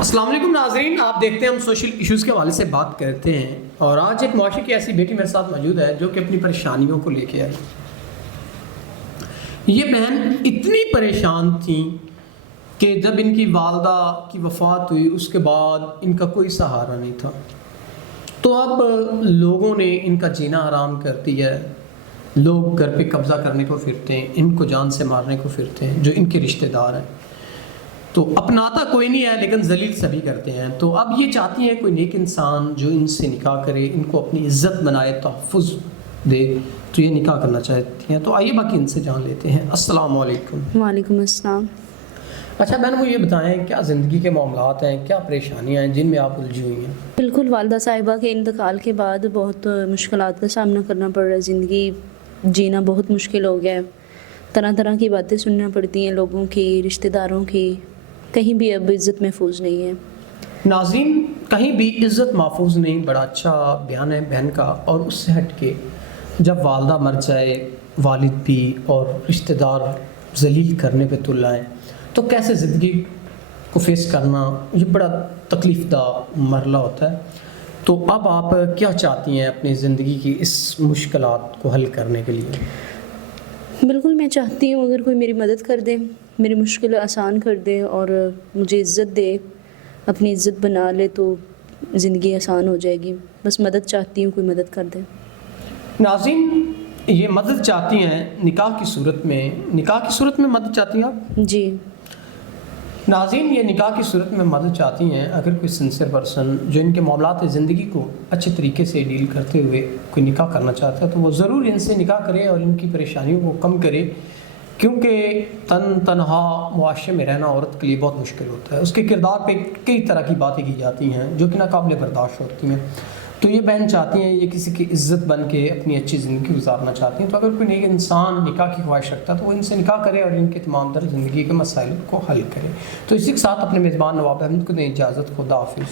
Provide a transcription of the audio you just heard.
السلام علیکم ناظرین، آپ دیکھتے ہیں ہم سوشل ایشوز کے حوالے سے بات کرتے ہیں، اور آج ایک معاشرے کی ایسی بیٹی میرے ساتھ موجود ہے جو کہ اپنی پریشانیوں کو لے کے آئی۔ یہ بہن اتنی پریشان تھیں کہ جب ان کی والدہ کی وفات ہوئی اس کے بعد ان کا کوئی سہارا نہیں تھا، تو اب لوگوں نے ان کا جینا حرام کر دیا ہے۔ لوگ گھر پہ قبضہ کرنے کو پھرتے ہیں، ان کو جان سے مارنے کو پھرتے ہیں جو ان کے رشتہ دار ہیں، تو اپناتا کوئی نہیں ہے لیکن ذلیل سبھی کرتے ہیں۔ تو اب یہ چاہتی ہیں کوئی نیک انسان جو ان سے نکاح کرے، ان کو اپنی عزت بنائے، تحفظ دے، تو یہ نکاح کرنا چاہتی ہیں۔ تو آئیے باقی ان سے جان لیتے ہیں۔ السلام علیکم۔ وعلیکم السلام۔ اچھا بہن، وہ یہ بتائیں کیا زندگی کے معاملات ہیں، کیا پریشانیاں ہیں جن میں آپ الجھی ہوئی ہیں؟ بالکل، والدہ صاحبہ کے انتقال کے بعد بہت مشکلات کا سامنا کرنا پڑ رہا ہے۔ زندگی جینا بہت مشکل ہو گیا ہے۔ طرح طرح کی باتیں سننا پڑتی ہیں لوگوں کی، رشتہ داروں کی، کہیں بھی اب عزت محفوظ نہیں ہے۔ ناظرین، کہیں بھی عزت محفوظ نہیں، بڑا اچھا بیان ہے بہن کا۔ اور اس سے ہٹ کے جب والدہ مر جائے، والد بھی اور رشتہ دار ذلیل کرنے پہ تل آئیں، تو کیسے زندگی کو فیس کرنا، یہ بڑا تکلیف دہ مرحلہ ہوتا ہے۔ تو اب آپ کیا چاہتی ہیں اپنی زندگی کی اس مشکلات کو حل کرنے کے لیے؟ بالکل، میں چاہتی ہوں اگر کوئی میری مدد کر دے، میری مشکل آسان کر دے اور مجھے عزت دے، اپنی عزت بنا لے، تو زندگی آسان ہو جائے گی۔ بس مدد چاہتی ہوں، کوئی مدد کر دے۔ ناظرین، یہ مدد چاہتی ہیں نکاح کی صورت میں مدد چاہتی ہیں آپ؟ جی ناظرین، یہ نکاح کی صورت میں مدد چاہتی ہیں اگر کوئی سنسیئر پرسن جو ان کے معاملات زندگی کو اچھے طریقے سے ڈیل کرتے ہوئے کوئی نکاح کرنا چاہتا ہے، تو وہ ضرور ان سے نکاح کرے اور ان کی پریشانیوں کو کم کرے، کیونکہ تنہا معاشرے میں رہنا عورت کے لیے بہت مشکل ہوتا ہے۔ اس کے کردار پہ کئی طرح کی باتیں کی جاتی ہیں جو کہ ناقابل برداشت ہوتی ہیں۔ تو یہ بہن چاہتی ہیں، یہ کسی کی عزت بن کے اپنی اچھی زندگی گزارنا چاہتی ہیں۔ تو اگر کوئی نیک انسان نکاح کی خواہش رکھتا ہے تو وہ ان سے نکاح کرے اور ان کے تمام تر زندگی کے مسائل کو حل کرے۔ تو اسی کے ساتھ اپنے میزبان نواب احمد کو دیں اجازت۔ خدا حافظ۔